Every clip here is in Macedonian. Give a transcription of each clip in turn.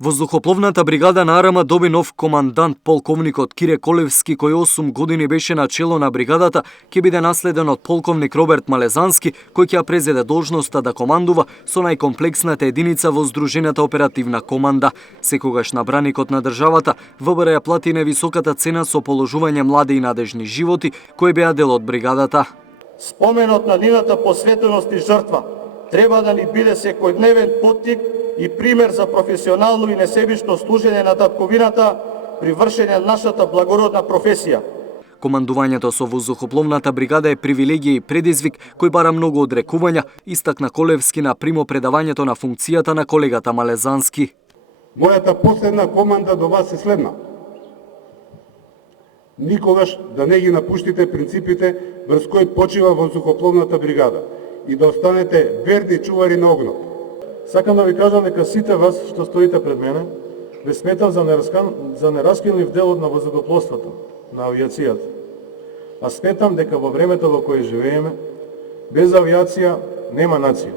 Воздухопловната бригада на АРМА доби нов командант, полковникот Кире Колевски, кој 8 години беше на чело на бригадата, ќе биде наследен од полковник Роберт Малезански, кој ќе ја презеде должноста да командува со најкомплексната единица во Здружената оперативна команда. Секогаш на браникот на државата, ВБР ја плати невисоката цена со положување млади и надежни животи, кои беа дел од бригадата. Споменот на нивната посветеност и жртва треба да ни биде секојдневен поттик и пример за професионално и несебично служење на татковината при вршење на нашата благородна професија. Командувањето со воздухопловната бригада е привилегија и предизвик кој бара многу одрекувања, истакна Колевски на примопредавањето на функцијата на колегата Малезански. Мојата последна команда до вас е следна. Никогаш да не ги напуштите принципите врз кои почива воздухопловната бригада и да останете верни чувари на огнот. Сакам да ви кажам дека сите вас што стоите пред мене, ве сметам за нераскинлив дел од воздухопловството, на авиацијата. А сметам дека во времето во кое живееме, без авиација нема нација.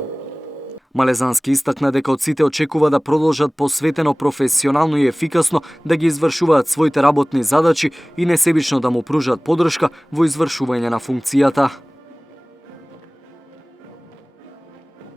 Малезански истакна дека од сите очекува да продолжат посветено, професионално и ефикасно да ги извршуваат своите работни задачи и несебично да му пружат поддршка во извршување на функцијата.